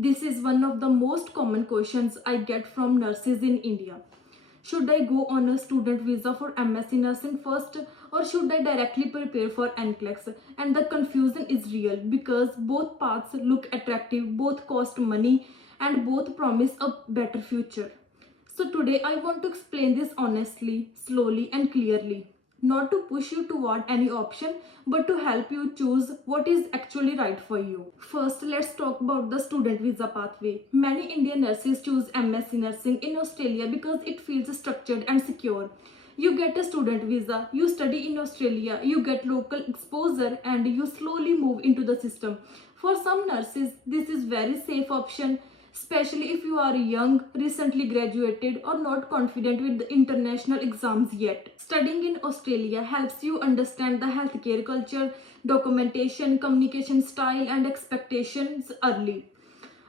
This is one of the most common questions I get from nurses in India. Should I go on a student visa for MSc nursing first, or should I directly prepare for NCLEX? And the confusion is real because both paths look attractive, both cost money, and both promise a better future. So today I want to explain this honestly, slowly, and clearly. Not to push you toward any option, but to help you choose what is actually right for you. First, let's talk about the student visa pathway. Many Indian nurses choose MSc nursing in Australia because it feels structured and secure. You get a student visa, you study in Australia, you get local exposure, and you slowly move into the system. For some nurses, this is very safe option, especially if you are young, recently graduated, or not confident with the international exams yet. Studying in Australia helps you understand the healthcare culture, documentation, communication style, and expectations early.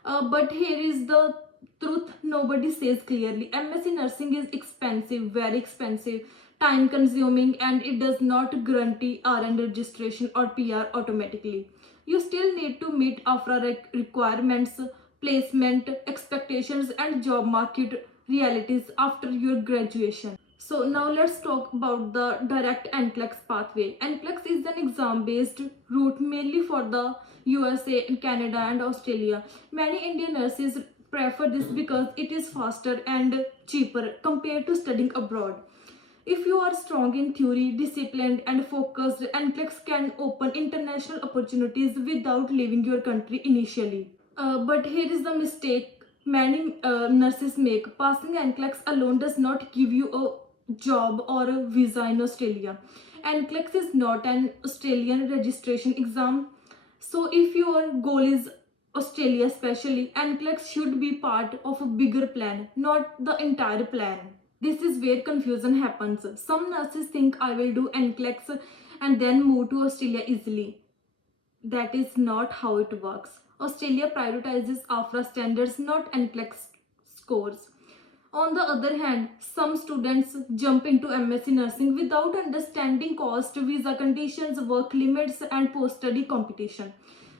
But here is the truth nobody says clearly. MSc nursing is expensive, very expensive, time consuming, and it does not guarantee RN registration or PR automatically. You still need to meet AFRA requirements, placement expectations, and job market realities after your graduation. So now let's talk about the direct NCLEX pathway. NCLEX is an exam-based route mainly for the USA, Canada, and Australia. Many Indian nurses prefer this because it is faster and cheaper compared to studying abroad. If you are strong in theory, disciplined, and focused, NCLEX can open international opportunities without leaving your country initially. But here is the mistake many nurses make. Passing NCLEX alone does not give you a job or a visa in Australia. NCLEX is not an Australian registration exam. So if your goal is Australia especially, NCLEX should be part of a bigger plan, not the entire plan. This is where confusion happens. Some nurses think I will do NCLEX and then move to Australia easily. That is not how it works. Australia prioritizes AFRA standards, not NCLEX scores. On the other hand, some students jump into MSc nursing without understanding cost, visa conditions, work limits, and post-study competition.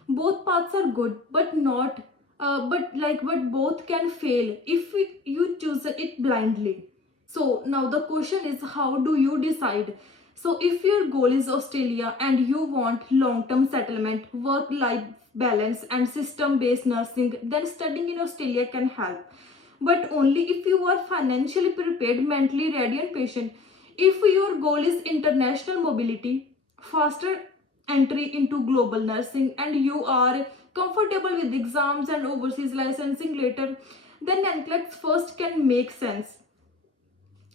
Both paths are good, but not, but both can fail if you choose it blindly. So now the question is, how do you decide? So if your goal is Australia and you want long-term settlement, work-life balance, and system-based nursing, then studying in Australia can help. But only if you are financially prepared, mentally ready, and patient. If your goal is international mobility, faster entry into global nursing, and you are comfortable with exams and overseas licensing later, then NCLEX first can make sense,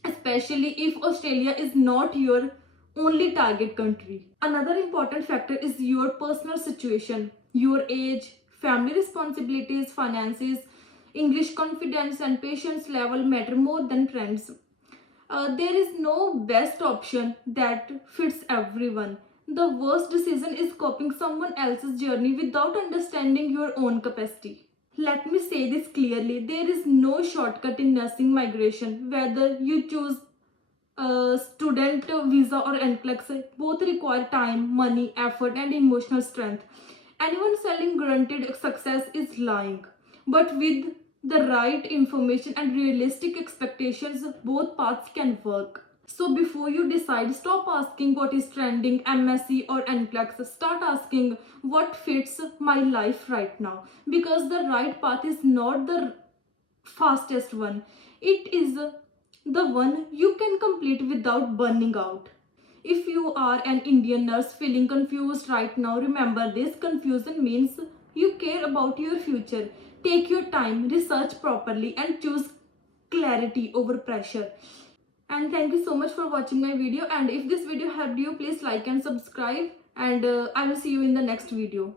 especially if Australia is not your only target country. Another important factor is your personal situation, your age, family responsibilities, finances, English confidence, and patience level matter more than trends. There is no best option that fits everyone. The worst decision is copying someone else's journey without understanding your own capacity. Let me say this clearly, there is no shortcut in nursing migration. Whether you choose a student visa or NCLEX, both require time, money, effort, and emotional strength. Anyone selling guaranteed success is lying. But with the right information and realistic expectations, both paths can work. So before you decide, stop asking what is trending, MSc or NCLEX. Start asking what fits my life right now. Because the right path is not the fastest one. It is the one you can complete without burning out. If you are an Indian nurse feeling confused right now, remember this confusion means you care about your future. Take your time, research properly, and choose clarity over pressure. And thank you so much for watching my video. And if this video helped you, please like and subscribe. And I will see you in the next video.